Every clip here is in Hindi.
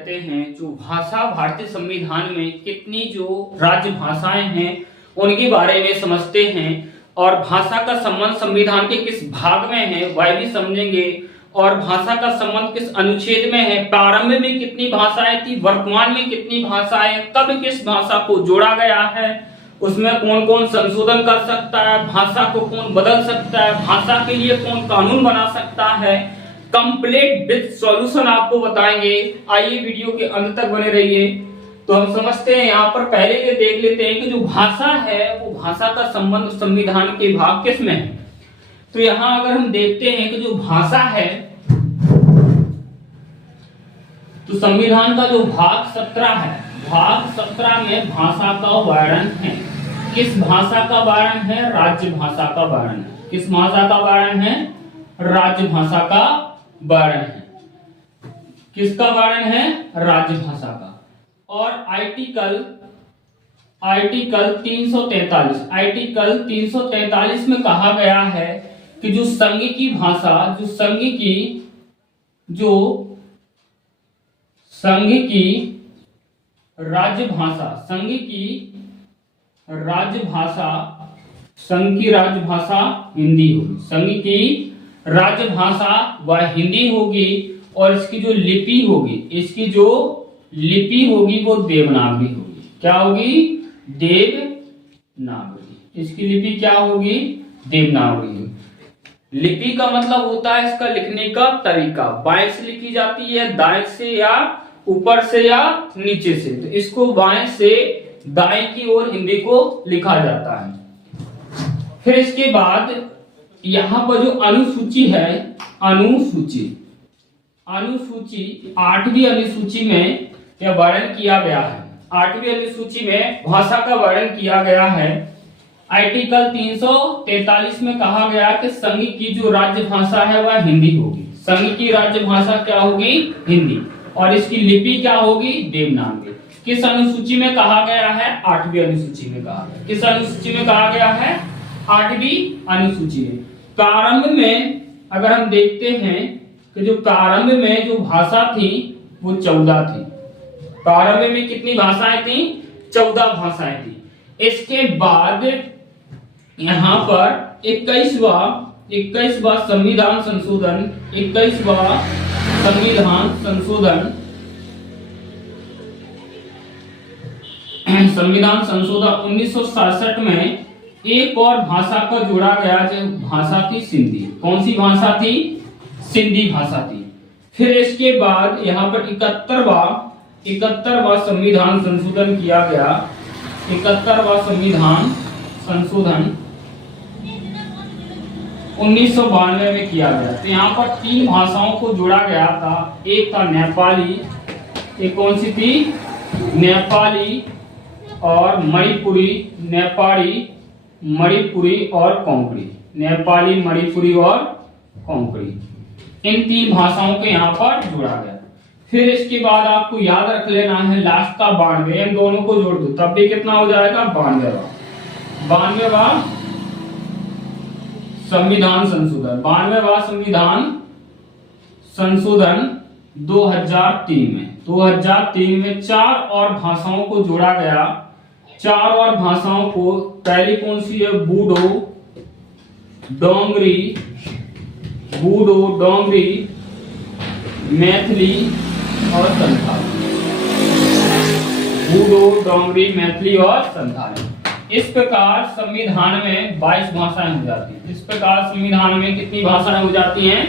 कहते हैं जो भाषा भारतीय संविधान में कितनी जो राज्य भाषाएं हैं उनके बारे में समझते हैं और भाषा का संबंध संविधान के किस भाग में है वह भी समझेंगे और भाषा का संबंध किस अनुच्छेद में है, प्रारंभ में कितनी भाषाएं थी, वर्तमान में कितनी भाषाएं, कब किस भाषा को जोड़ा गया है, उसमें कौन कौन संशोधन कर सकता है, भाषा को कौन बदल सकता है, भाषा के लिए कौन कानून बना सकता है, कंप्लीट विद सॉल्यूशन आपको बताएंगे। आइए वीडियो के अंत तक बने रहिए। तो हम समझते हैं यहाँ पर पहले ये देख लेते हैं कि जो भाषा है वो भाषा का संबंध संविधान के भाग किस में है। तो यहाँ अगर हम देखते हैं कि जो भाषा है तो संविधान का जो भाग 17 है, भाग 17 में भाषा का वर्णन है। किस भाषा का वर्णन है? राज्य भाषा का वर्णन है। किस भाषा का वर्णन है? राज्य भाषा का वर्णन है। किसका वर्णन है? राज्य भाषा का। और आर्टिकल 343 में कहा गया है कि जो संघ की भाषा, संघ की राज्य भाषा, संघ की राज्य भाषा हिंदी होगी। संघ की राज्य भाषा वह हिंदी होगी और इसकी जो लिपि होगी वो देवनागरी होगी। क्या होगी? देवनागरी। इसकी लिपि क्या होगी? देवनागरी। लिपि का मतलब होता है इसका लिखने का तरीका, बाएं से लिखी जाती है, दाएं से या ऊपर से या नीचे से। तो इसको बाएं से दाएं की ओर हिंदी को लिखा जाता है। फिर इसके बाद यहाँ पर जो अनुसूची है, अनुसूची 8वीं अनुसूची में यह वर्णन किया गया है। 8वीं अनुसूची में भाषा का वर्णन किया गया है। आर्टिकल 343 में कहा गया कि संघ की जो राज्य भाषा है वह हिंदी होगी। संघ की राज्य भाषा क्या होगी? हिंदी। और इसकी लिपि क्या होगी? देवनागरी। किस अनुसूची में कहा गया है? 8वीं अनुसूची में कहा गया। किस अनुसूची में कहा गया है? 8वीं अनुसूची में। प्रारंभ में अगर हम देखते हैं कि जो प्रारंभ में जो भाषा थी वो 14 थी। प्रारंभ में कितनी भाषाएं थी? 14 भाषाएं थी। इसके बाद यहाँ पर 21वां संविधान संशोधन, 21वां संविधान संशोधन 1967 में एक और भाषा को जोड़ा गया जो भाषा थी सिंधी। कौन सी भाषा थी? सिंधी भाषा थी। फिर इसके बाद यहाँ पर 71वां संविधान संशोधन किया गया। 71वां संविधान संशोधन 1992 में किया गया। तो यहाँ पर 3 भाषाओं को जोड़ा गया था। एक था नेपाली, एक कौन सी थी? नेपाली और मणिपुरी, मणिपुरी और कोंकणी। नेपाली, मणिपुरी और कोंकणी, इन 3 भाषाओं को यहाँ पर जोड़ा गया। फिर इसके बाद आपको याद रख लेना है लास्ट का 92, इन दोनों को जोड़ दो तब भी कितना हो जाएगा? 92वां संविधान संशोधन। 92वां संविधान संशोधन 2003 में 4 और भाषाओं को जोड़ा गया। 4 और भाषाओं को, पहली कौन सी है? बूडो, डोंगरी, मैथिली और संथाली। बूडो, डोंगरी, मैथिली और संथाली। इस प्रकार संविधान में 22 भाषाएं हो जाती हैं। इस प्रकार संविधान में कितनी भाषाएं हो जाती हैं?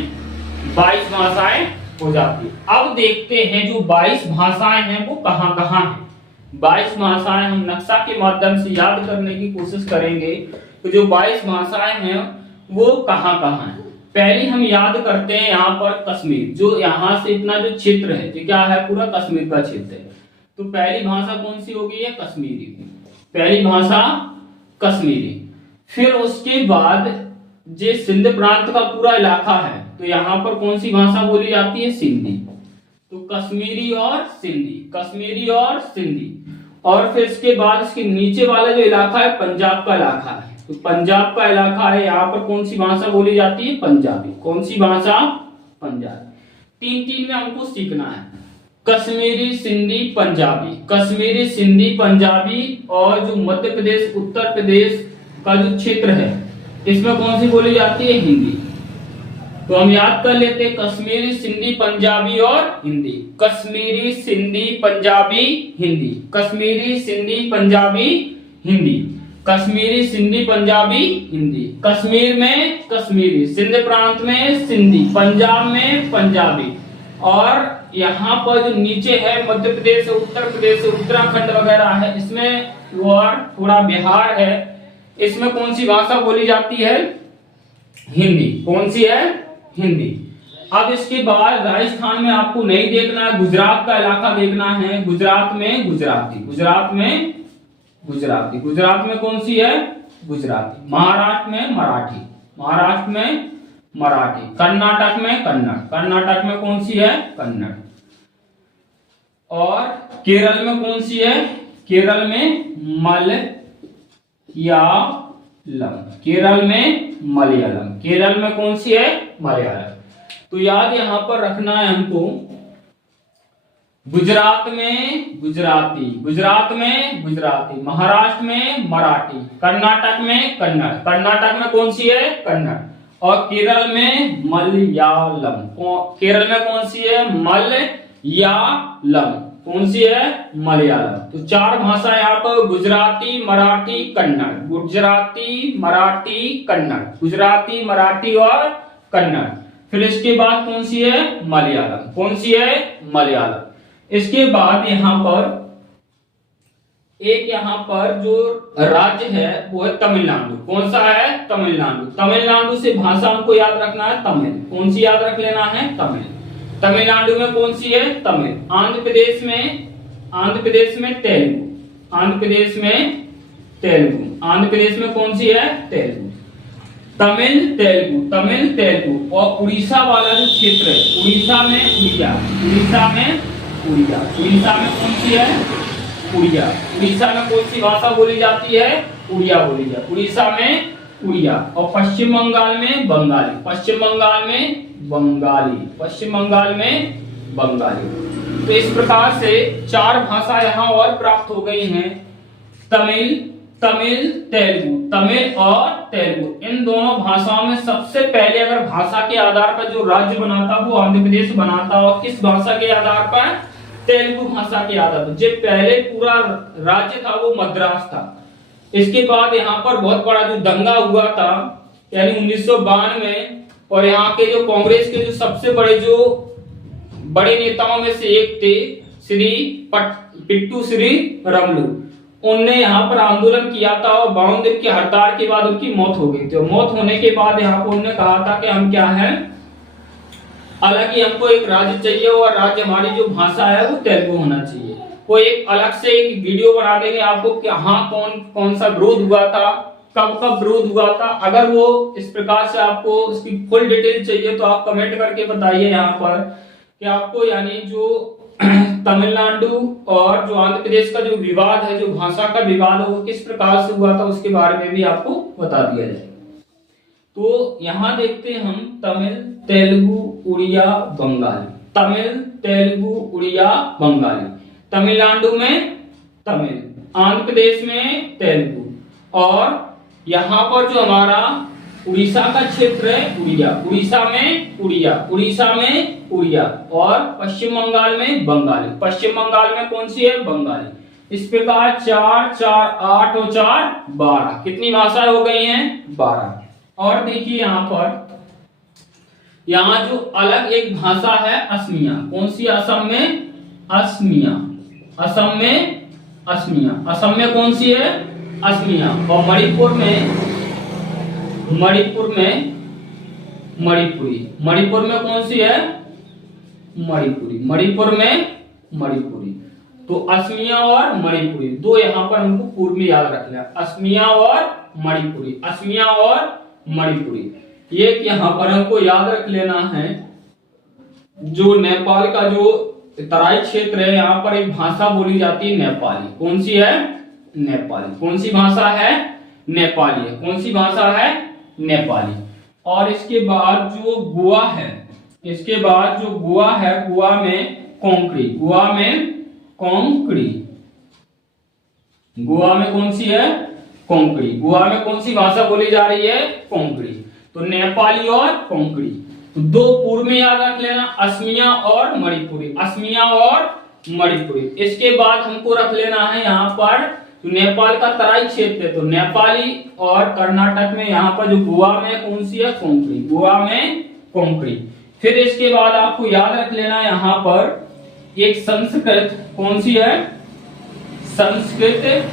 22 भाषाएं हो जाती है। अब देखते हैं जो 22 भाषाएं हैं वो कहां कहां हैं। 22 भाषाएं हम नक्शा के माध्यम से याद करने की कोशिश करेंगे। तो जो 22 भाषाएं हैं वो कहां कहां हैं। पहली हम याद करते हैं यहाँ पर कश्मीर, जो यहाँ से इतना जो क्षेत्र है जो क्या है? पूरा कश्मीर का क्षेत्र है। तो पहली भाषा कौन सी होगी? है कश्मीरी। पहली भाषा कश्मीरी। फिर उसके बाद जो सिंध प्रांत का पूरा इलाका है तो यहाँ पर कौन सी भाषा बोली जाती है? सिंधी। तो कश्मीरी और सिंधी। और फिर इसके बाद इसके नीचे वाला जो इलाका है पंजाब का इलाका है। तो पंजाब का इलाका है, यहाँ पर कौन सी भाषा बोली जाती है? पंजाबी। कौन सी भाषा? पंजाबी। 3 में हमको सीखना है। कश्मीरी सिंधी पंजाबी, कश्मीरी सिंधी पंजाबी। और जो मध्य प्रदेश उत्तर प्रदेश का जो क्षेत्र है इसमें कौन सी बोली जाती है? हिंदी। तो हम याद कर लेते हैं कश्मीरी सिंधी पंजाबी और हिंदी। कश्मीरी सिंधी पंजाबी हिंदी, कश्मीरी सिंधी पंजाबी हिंदी, कश्मीरी सिंधी पंजाबी हिंदी। कश्मीर में कश्मीरी, सिंध प्रांत में सिंधी, पंजाब में पंजाबी। और यहाँ पर जो नीचे है मध्य प्रदेश, उत्तर प्रदेश, उत्तराखंड वगैरह है, इसमें और थोड़ा बिहार है, इसमें कौन सी भाषा बोली जाती है? हिंदी। कौन सी है? हिंदी। अब इसके बाद राजस्थान में आपको नहीं देखना है, गुजरात का इलाका देखना है। गुजरात में गुजराती, गुजरात में गुजराती, गुजरात में कौन सी है? गुजराती। महाराष्ट्र में मराठी, महाराष्ट्र में मराठी। कर्नाटक में कन्नड़, कर्नाटक में कौन सी है? कन्नड़। और केरल में कौन सी है? केरल में मलयालम, केरल में मलयालम, केरल में कौन सी है? मलयालम। तो याद यहां पर रखना है हमको, गुजरात में गुजराती, गुजरात में गुजराती, महाराष्ट्र में मराठी, कर्नाटक में कन्नड़, कर्नाटक में कौन सी है? कन्नड़। और केरल में मलयालम, केरल में कौन सी है? मलयालम। कौन सी है? मलयालम। तो चार भाषा यहाँ पर, गुजराती, मराठी, कन्नड़, गुजराती, मराठी, कन्नड़, गुजराती, मराठी और कन्नड़। फिर इसके बाद कौन सी है? मलयालम। कौन सी है? मलयालम। इसके बाद यहाँ पर एक, यहाँ पर जो राज्य है वो है तमिलनाडु। कौन सा है? तमिलनाडु। तमिलनाडु से भाषा हमको याद रखना है तमिल। कौन सी याद रख लेना है? तमिल। तमिलनाडु में कौन सी है? तमिल। आंध्र प्रदेश में, आंध्र प्रदेश में तेलुगु, आंध्र प्रदेश में तेलुगु, आंध्र प्रदेश में कौन सी है? तेलुगु। तमिल तेलुगु, तमिल तेलुगु। और उड़ीसा वाला जो क्षेत्र है, उड़ीसा में उड़िया, उड़ीसा में उड़िया, उड़ीसा में कौन सी है? उड़िया। उड़ीसा में कौन सी भाषा बोली जाती है? उड़िया बोली जाती है। उड़ीसा में उड़िया। और पश्चिम बंगाल में बंगाली, पश्चिम बंगाल में बंगाली, पश्चिम बंगाल में बंगाली। तो इस प्रकार से चार भाषा यहाँ और प्राप्त हो गई हैं, तमिल, तमिल, तेलुगु, तमिल और तेलुगु। इन दोनों भाषाओं में सबसे पहले अगर भाषा के आधार पर जो राज्य बनाता वो आंध्र प्रदेश बनाता, और किस भाषा के आधार पर? तेलुगु भाषा के आधार पर। जो पहले पूरा राज्य था वो मद्रास था। इसके बाद यहाँ पर बहुत बड़ा जो दंगा हुआ था, यानी 1992 में, और यहाँ के जो कांग्रेस के जो सबसे बड़े नेताओं में से एक थे श्री पिट्टू श्री रमलू, उनने यहाँ पर आंदोलन किया था और 52 दिन की हड़ताल के बाद उनकी मौत हो गई थी। और मौत होने के बाद यहाँ पर उन्होंने कहा था कि हम क्या है, हालांकि हमको एक राज्य चाहिए और राज्य हमारी जो भाषा है वो तेलुगु होना चाहिए। वो एक अलग से एक वीडियो बना देंगे आपको कि हाँ कौन कौन सा विरोध हुआ था, कब कब विरोध हुआ था। अगर वो इस प्रकार से आपको उसकी फुल डिटेल चाहिए तो आप कमेंट करके बताइए यहाँ पर कि आपको, यानी जो तमिलनाडु और जो आंध्र प्रदेश का जो विवाद है, जो भाषा का विवाद है, वो किस प्रकार से हुआ था उसके बारे में भी आपको बता दिया जाए। तो यहाँ देखते हैं हम तमिल, तेलुगु, उड़िया, बंगाली, तमिल, तेलुगु, उड़िया, बंगाली। तमिलनाडु में तमिल, आंध्र प्रदेश में तेलुगु, और यहाँ पर जो हमारा उड़ीसा का क्षेत्र है उड़िया, उड़ीसा में उड़िया, उड़ीसा में उड़िया, और पश्चिम बंगाल में बंगाली, पश्चिम बंगाल में कौन सी है? बंगाली। इस प्रकार 4, 4, 8 और 4, 12, कितनी भाषाएं हो गई हैं? 12। और देखिए यहाँ पर, यहाँ जो अलग एक भाषा है असमिया। कौन सी? असम में असमिया, असम में असमिया, असम में कौन सी है? असमिया। और मणिपुर में मणिपुरी, मणिपुर में कौन सी है? मणिपुरी, मणिपुर में मणिपुरी। तो असमिया और मणिपुरी दो यहाँ पर हमको पूर्व में याद रख लिया, असमिया और मणिपुरी, असमिया और मणिपुरी। ये यहाँ पर हमको याद रख लेना है। जो नेपाल का जो तराई क्षेत्र है, यहाँ पर एक भाषा बोली जाती है नेपाली। कौन सी है? नेपाली। कौन सी भाषा है? नेपाली है। कौन सी भाषा है? नेपाली। और इसके बाद जो गोवा है, इसके बाद जो गोवा है, गोवा में कोंकणी, गोवा में कोंकणी। गोवा में कौन सी है? कोंकणी। गोवा में कौन सी भाषा बोली जा रही है? कोंकणी। तो नेपाली और कोंकणी। तो दो पूर्व में याद रख लेना, असमिया और मणिपुरी, असमिया और मणिपुरी। इसके बाद हमको रख लेना है यहाँ पर तो नेपाल का तराई क्षेत्र है तो नेपाली, और कर्नाटक में यहाँ पर जो गोवा में कौन सी है? कोंकणी, गोवा में कोंकणी। फिर इसके बाद आपको याद रख लेना यहाँ पर एक संस्कृत, कौन सी है? संस्कृत,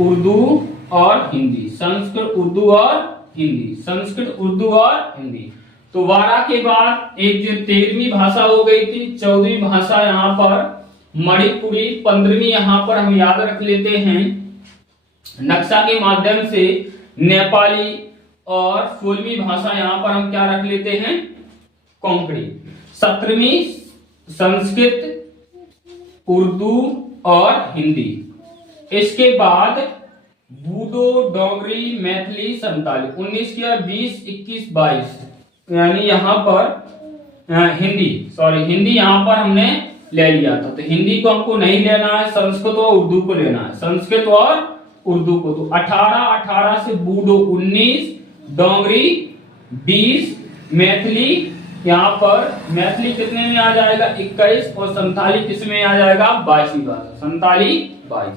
उर्दू और हिंदी, संस्कृत, उर्दू और हिंदी, संस्कृत, उर्दू और हिंदी। तो 12 के बाद एक जो 13वीं भाषा हो गई थी, 14वीं भाषा यहाँ पर मणिपुरी, 15वीं यहाँ पर हम याद रख लेते हैं नक्शा के माध्यम से नेपाली, और 16वीं भाषा यहाँ पर हम क्या रख लेते हैं? कोंकणी। 17वीं संस्कृत, उर्दू और हिंदी। इसके बाद बूडो, डोगरी, मैथिली, संताली। 19 किया, 20, 21, 22 यानी यहाँ पर हिंदी यहाँ पर हमने ले लिया था। तो हिंदी को हमको नहीं लेना है, संस्कृत और उर्दू को लेना है, संस्कृत और उर्दू को। तो 18 से बूडो 19, डोगरी 20, मैथिली यहाँ पर मैथिली कितने में आ जाएगा? 21, और संताली किस में आ जाएगा? 22वीं भाषा, संताली 22।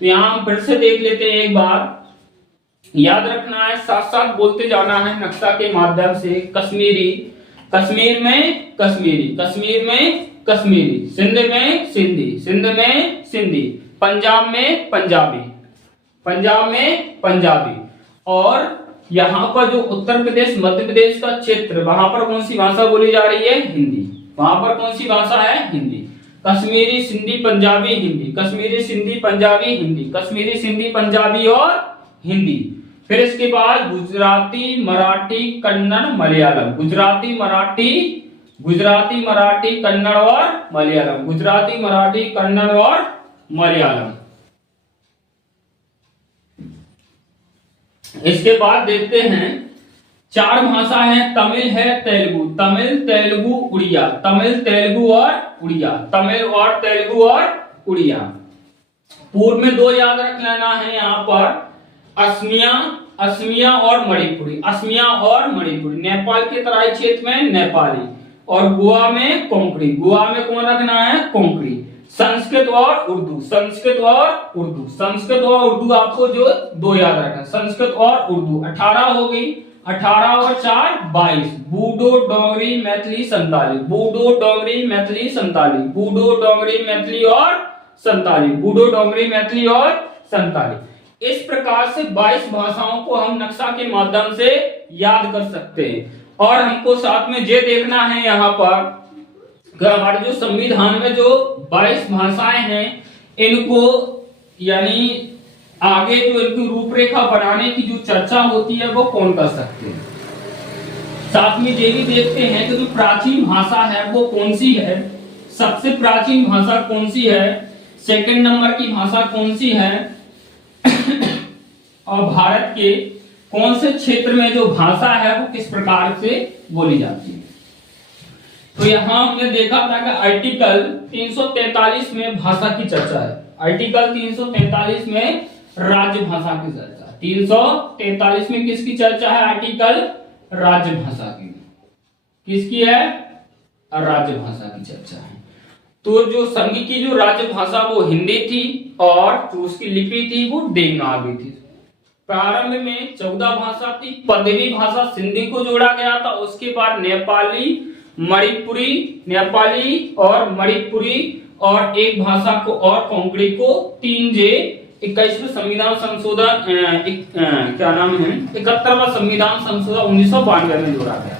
तो यहाँ हम फिर से देख लेते हैं, एक बार याद रखना है, साथ साथ बोलते जाना है नक्शा के माध्यम से। कश्मीरी, कश्मीर में कश्मीरी, कश्मीर में कश्मीरी, सिंध में सिंधी, सिंध में सिंधी, पंजाब में पंजाबी, पंजाब में पंजाबी। और यहाँ पर जो उत्तर प्रदेश मध्य प्रदेश का क्षेत्र, वहां पर कौन सी भाषा बोली जा रही है? हिंदी। वहां पर कौन सी भाषा है? हिंदी। कश्मीरी, सिंधी, पंजाबी, हिंदी, कश्मीरी, सिंधी, पंजाबी, हिंदी, कश्मीरी, सिंधी, पंजाबी और हिंदी। फिर इसके बाद गुजराती, मराठी, कन्नड़, मलयालम, गुजराती, मराठी, कन्नड़ और मलयालम, गुजराती, मराठी, कन्नड़ और मलयालम। इसके बाद देखते हैं 4 भाषा है, तमिल है, तेलुगु, तमिल, तेलुगु, उड़िया, तमिल, तेलुगु और उड़िया, तमिल और तेलुगु और उड़िया। पूर्व में 2 याद रख लेना है यहाँ पर, असमिया और मणिपुरी, असमिया और मणिपुरी। नेपाल के तराई क्षेत्र में नेपाली, और गोवा में कोंकणी, गोवा में कौन रखना है? कोंकणी। संस्कृत और उर्दू, संस्कृत और उर्दू, संस्कृत और उर्दू आपको जो 2 याद रखना, संस्कृत और उर्दू। 18 हो गई, 18 और 4 22। बूडो, डोगरी, मैथिली, संताली, बूडो, डोगरी, मैथिली, संताली, बूडो, डोगरी, मैथिली और संताली, बूडो, डोगरी, मैथिली और संताली। इस प्रकार से 22 भाषाओं को हम नक्शा के माध्यम से याद कर सकते हैं। और हमको साथ में ये देखना है यहाँ पर हमारे जो संविधान में जो 22 भाषाएं हैं, इनको यानी आगे जो इनकी रूपरेखा बनाने की जो चर्चा होती है वो कौन कर सकते हैं। साथ में ये भी देखते हैं कि जो प्राचीन भाषा है वो कौन सी है, सबसे प्राचीन भाषा कौन सी है, सेकंड नंबर की भाषा कौन सी है और भारत के कौन से क्षेत्र में जो भाषा है वो किस प्रकार से बोली जाती है। तो यहाँ हमने देखा था कि आर्टिकल 343 में भाषा की चर्चा है, आर्टिकल 343 में राज्य भाषा की चर्चा, 343 में किसकी चर्चा है? आर्टिकल राज्य भाषा की। किसकी है? राज्य भाषा की चर्चा है। तो जो संघ की जो राज्य भाषा वो हिंदी थी और जो उसकी लिपि थी वो देवनागरी थी। प्रारंभ में 14 भाषा थी, पदवी भाषा सिंधी को जोड़ा गया था, उसके बाद नेपाली, मणिपुरी और एक भाषा को और कोंकणी को 3J 21वें संविधान संशोधन क्या नाम है 71वां संविधान संशोधन 1992 में जोड़ा गया।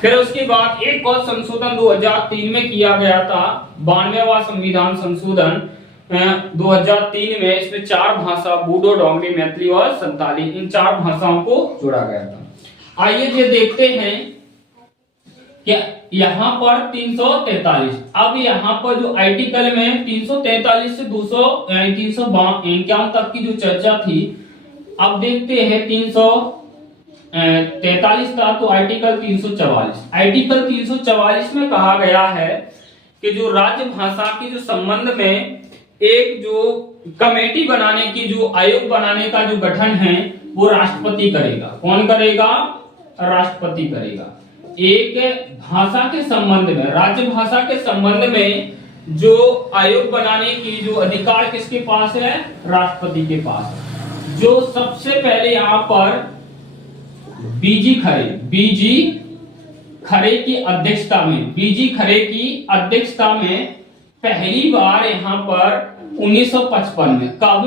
फिर उसके बाद एक और संशोधन 2003 में किया गया था, 92वां संविधान संशोधन 2003 में। इसमें 4 भाषा बूडो, डोगरी, मैथिली और संताली, इन 4 भाषाओं को जोड़ा गया था। आइए ये देखते हैं कि यहाँ पर 343, अब यहाँ पर जो आर्टिकल में 343 से 351 तक की जो चर्चा थी, अब देखते हैं 343 था तो आर्टिकल 344। आर्टिकल 344 में कहा गया है कि जो राजभाषा की जो संबंध में एक जो कमेटी बनाने की, जो आयोग बनाने का जो गठन है वो राष्ट्रपति करेगा। कौन करेगा? राष्ट्रपति करेगा। एक भाषा के संबंध में, राजभाषा के संबंध में जो आयोग बनाने की जो अधिकार किसके पास है? राष्ट्रपति के पास है। जो सबसे पहले यहाँ पर बीजी खरे की अध्यक्षता में, बीजी खरे की अध्यक्षता में पहली बार यहाँ पर 1955 में, कब?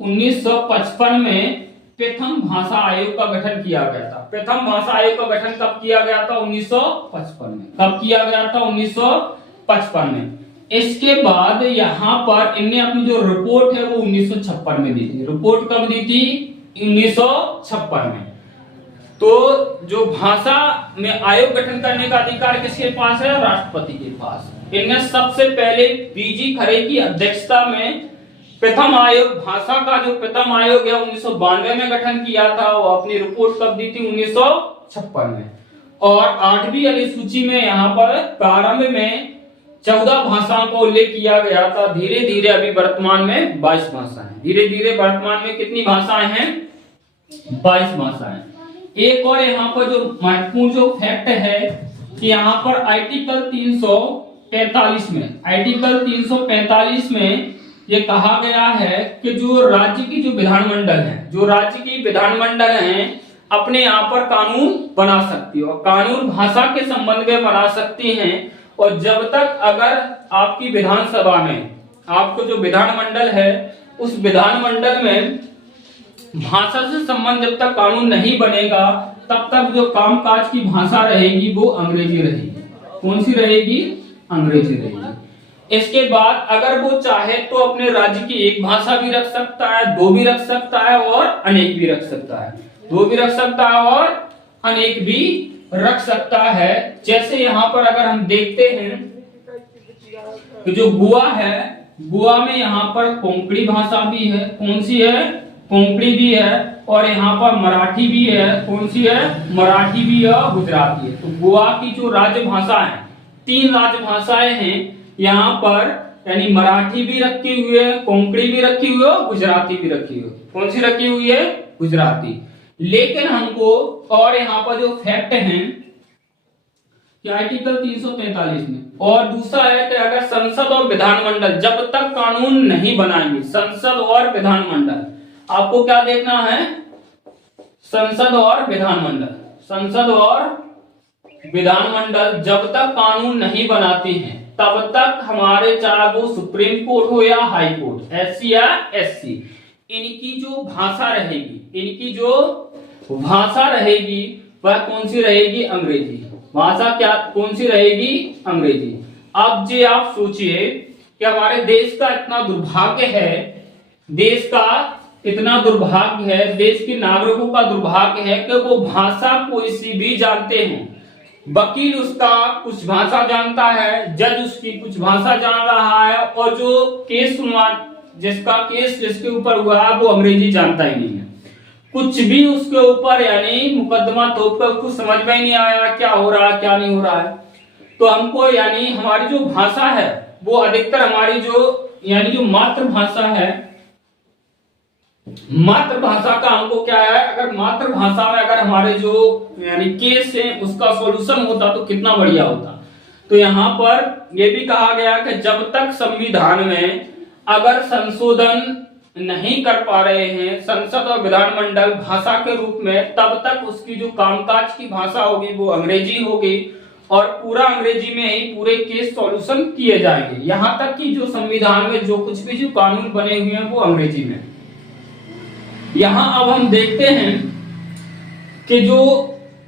1955 में प्रथम भाषा आयोग का गठन किया गया था। प्रथम भाषा आयोग का गठन कब किया गया था? 1955 में। कब किया गया था? 1955 में। इसके बाद यहाँ पर इनने अपनी जो रिपोर्ट है वो 1956 में दी थी। रिपोर्ट कब दी थी? 1956 में। तो जो भाषा में आयोग गठन करने का अधिकार किसके पास है? राष्ट्रपति के पास। इनने सबसे पहले बीजी खरे की अध्यक्षता में प्रथम आयोग, भाषा का जो प्रथम आयोग है 1992 में गठन किया था। वो अपनी रिपोर्ट कब दी थी? 1956 में। और 8वीं अनुसूची में यहाँ पर प्रारंभ में 14 भाषाओं का उल्लेख किया गया था। धीरे धीरे अभी वर्तमान में 22 भाषाएं, धीरे धीरे वर्तमान में कितनी भाषाएं हैं? 22 भाषाएं। एक और यहाँ पर जो महत्वपूर्ण जो फैक्ट है कि यहाँ पर आर्टिकल 345 में, आर्टिकल 345 में ये कहा गया है कि जो राज्य की जो विधानमंडल है, जो राज्य की विधानमंडल है अपने यहाँ पर कानून बना सकती है और कानून भाषा के संबंध में बना सकती हैं। और जब तक अगर आपकी विधानसभा में, आपको जो विधानमंडल है उस विधानमंडल में भाषा से संबंध जब तक कानून नहीं बनेगा तब तक जो कामकाज की भाषा रहेगी वो अंग्रेजी रहेगी। कौन सी रहेगी? अंग्रेजी रहेगी। इसके बाद अगर वो चाहे तो अपने राज्य की एक भाषा भी रख सकता है, दो भी रख सकता है और अनेक भी रख सकता है, दो भी रख सकता है और अनेक भी रख सकता है। जैसे यहाँ पर अगर हम देखते हैं कि जो गोवा है, गोवा में यहाँ पर कोंकणी भाषा भी है। कौन सी है? कोंकणी भी है। और यहाँ पर मराठी भी है। कौन सी है? मराठी भी है और गुजराती है। तो गोवा की जो राजभाषा है, 3 राजभाषाएं हैं यहाँ पर, यानी मराठी भी रखी हुई है, कोंकणी भी रखी हुई है और गुजराती भी रखी हुई है। कौन सी रखी हुई है? गुजराती। लेकिन हमको और यहाँ पर जो फैक्ट है कि आर्टिकल 343 में, और दूसरा है कि अगर संसद और विधानमंडल जब तक कानून नहीं बनाएंगे, संसद और विधानमंडल, आपको क्या देखना है? संसद और विधानमंडल, संसद और विधानमंडल जब तक कानून नहीं बनाते हैं तब तक हमारे, चाहे वो सुप्रीम कोर्ट हो या हाई कोर्ट, एससी या एससी, इनकी जो भाषा रहेगी, इनकी जो भाषा रहेगी वह कौन सी रहेगी? अंग्रेजी। भाषा क्या कौन सी रहेगी? अंग्रेजी। अब जे आप सोचिए कि हमारे देश का इतना दुर्भाग्य है, देश का इतना दुर्भाग्य है, देश के नागरिकों का दुर्भाग्य है कि वो भाषा कोई सी भी जानते हैं। वकील उसका कुछ भाषा जानता है, जज उसकी कुछ भाषा जान रहा है, और जो केस सुनवा, जिसका केस जिसके ऊपर हुआ है वो अंग्रेजी जानता ही नहीं है। कुछ भी उसके ऊपर यानी मुकदमा तोप कर कुछ समझ में ही नहीं आया क्या हो रहा है क्या नहीं हो रहा है। तो हमको यानी हमारी जो भाषा है वो अधिकतर हमारी जो यानी जो मातृभाषा है, मातृभाषा का हमको क्या है, अगर मातृभाषा में अगर हमारे जो यानी केस है उसका सॉल्यूशन होता तो कितना बढ़िया होता। तो यहाँ पर यह भी कहा गया कि जब तक संविधान में अगर संशोधन नहीं कर पा रहे हैं संसद और विधानमंडल भाषा के रूप में, तब तक उसकी जो कामकाज की भाषा होगी वो अंग्रेजी होगी और पूरा अंग्रेजी में ही पूरे केस सॉल्यूशन किए जाएंगे। यहाँ तक कि जो संविधान में जो कुछ भी जो कानून बने हुए हैं वो अंग्रेजी में। यहाँ अब हम देखते हैं कि जो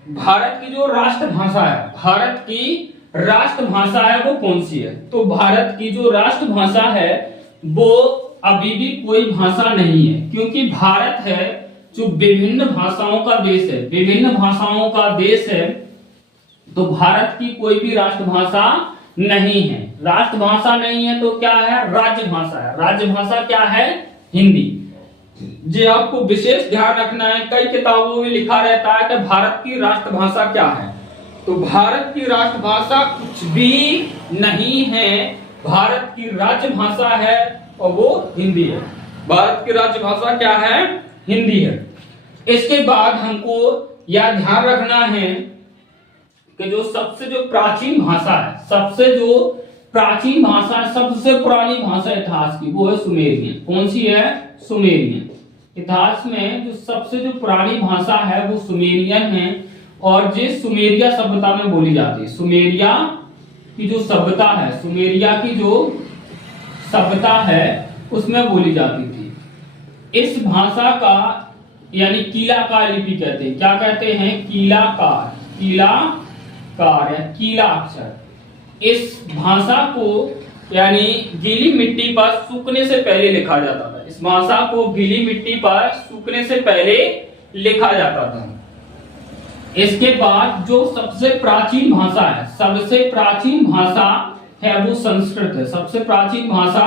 भारत की जो राष्ट्रभाषा है, भारत की राष्ट्रभाषा है वो कौन सी है? तो भारत की जो राष्ट्रभाषा है वो अभी भी कोई भाषा नहीं है, क्योंकि भारत है जो विभिन्न भाषाओं का देश है, विभिन्न भाषाओं का देश है। तो भारत की कोई भी राष्ट्रभाषा नहीं है। राष्ट्रभाषा नहीं है तो क्या है? राजभाषा है। राजभाषा क्या है? हिंदी। जे आपको विशेष ध्यान रखना है, कई किताबों में लिखा रहता है कि भारत की राष्ट्रभाषा क्या है। तो भारत की राष्ट्रभाषा कुछ भी नहीं है, भारत की राजभाषा है और वो हिंदी है। भारत की राजभाषा क्या है? हिंदी है। इसके बाद हमको यह ध्यान रखना है कि जो सबसे जो प्राचीन भाषा है, सबसे जो प्राचीन भाषा, सबसे पुरानी भाषा इतिहास की, वो है सुमेरियन। कौन सी है? सुमेरियन। इतिहास में जो सबसे जो पुरानी भाषा है वो सुमेरियन है और जिस सुमेरिया सभ्यता में बोली जाती है। सुमेरिया की जो सभ्यता है, सुमेरिया की जो सभ्यता है उसमें बोली जाती थी। इस भाषा का यानी कीलाकार लिपि कहते हैं। क्या कहते हैं? कीलाकार, कीलाकार या कीला अक्षर। इस भाषा को यानी गीली मिट्टी पर सूखने से पहले लिखा जाता था। इस भाषा को गीली मिट्टी पर सूखने से पहले लिखा जाता था। इसके बाद जो सबसे प्राचीन भाषा है, सबसे प्राचीन भाषा है वो संस्कृत है। सबसे प्राचीन भाषा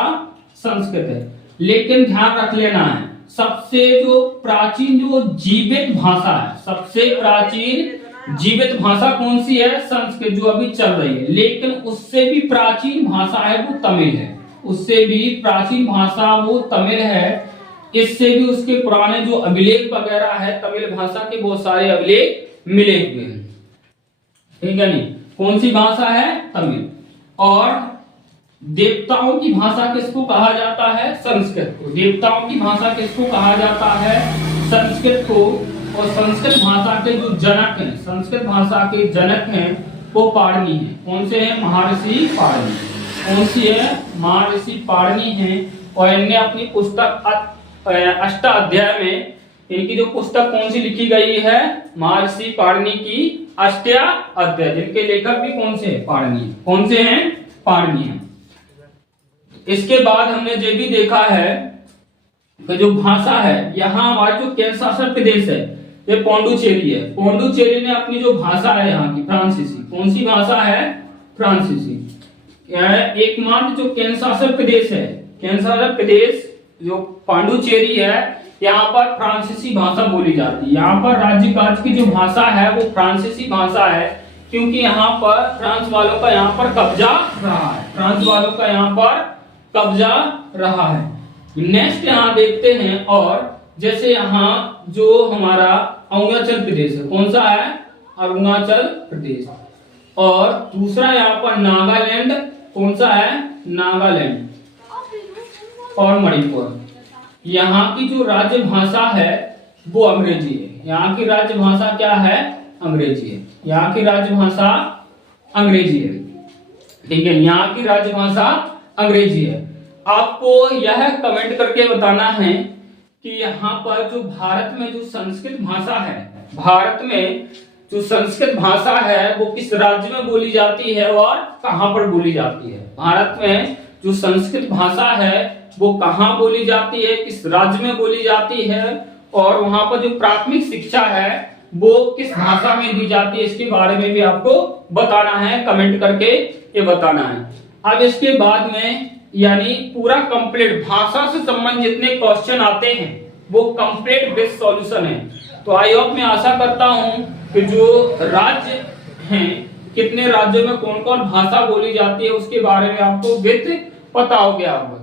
संस्कृत है। लेकिन ध्यान रख लेना है, सबसे जो प्राचीन जो जीवित भाषा है, सबसे प्राचीन जीवित भाषा कौन सी है? संस्कृत, जो अभी चल रही है। लेकिन उससे भी प्राचीन भाषा है वो तमिल है। उससे भी प्राचीन भाषा वो तमिल है। इससे भी उसके पुराने जो अभिलेख वगैरह है, तमिल भाषा के बहुत सारे अभिलेख मिले हुए हैं। ठीक है नहीं? कौन सी भाषा है? तमिल। और देवताओं की भाषा किसको कहा जाता है? संस्कृत को। देवताओं की भाषा किसको कहा जाता है? संस्कृत को। और संस्कृत भाषा के जो जनक हैं, संस्कृत भाषा के जनक हैं वो पाणिनि हैं। कौन से हैं? महर्षि पाणिनि। कौन सी है? महर्षि पाणिनि हैं। और इनने अपनी पुस्तक अष्टाध्याय में, इनकी जो पुस्तक कौन सी लिखी गई है? महर्षि पाणिनि की अष्टाध्याय, जिनके लेखक भी कौन से हैं? पाणिनि। कौन से हैं? पाणिनि हैं। इसके बाद हमने ये भी देखा है कि जो भाषा है, यहाँ हमारा जो केंद्र शासित प्रदेश है ये पौंडुचेरी है। पौंडुचेरी ने अपनी जो भाषा है यहाँ की फ्रांसीसी। कौन सी भाषा है? फ्रांसीसी। एकमात्र जो केंद्र शासित प्रदेश है, केंद्र शासित प्रदेश जो पांडुचेरी है, यहाँ पर फ्रांसीसी भाषा बोली जाती है। यहाँ पर राज्य काज की जो भाषा है वो फ्रांसीसी भाषा है, क्योंकि यहाँ पर फ्रांस वालों का यहाँ पर कब्जा रहा है। फ्रांस वालों का यहाँ पर कब्जा रहा है। नेक्स्ट यहाँ देखते हैं, और जैसे यहाँ जो हमारा अरुणाचल प्रदेश है, कौन सा है? अरुणाचल प्रदेश। और दूसरा यहाँ पर नागालैंड, कौन सा है? नागालैंड। और मणिपुर। यहाँ की जो राजभाषा है वो अंग्रेजी है। यहाँ की राजभाषा क्या है? अंग्रेजी है। यहाँ की राजभाषा अंग्रेजी है। ठीक है, यहाँ की राजभाषा अंग्रेजी है। आपको यह कमेंट करके बताना है कि यहाँ पर जो भारत में जो संस्कृत भाषा है, भारत में जो संस्कृत भाषा है वो किस राज्य में बोली जाती है और कहाँ पर बोली जाती है। भारत में जो संस्कृत भाषा है वो कहाँ बोली जाती है, किस राज्य में बोली जाती है, और वहां पर जो प्राथमिक शिक्षा है वो किस भाषा में दी जाती है, इसके बारे में भी आपको बताना है, कमेंट करके ये बताना है। अब इसके बाद में यानी पूरा कंप्लीट भाषा से संबंधित जितने क्वेश्चन आते हैं वो कंप्लीट विद सॉल्यूशन है। तो आई होप मैं आशा करता हूं कि जो राज्य हैं, कितने राज्यों में कौन कौन भाषा बोली जाती है उसके बारे में आपको विद पता हो गया होगा।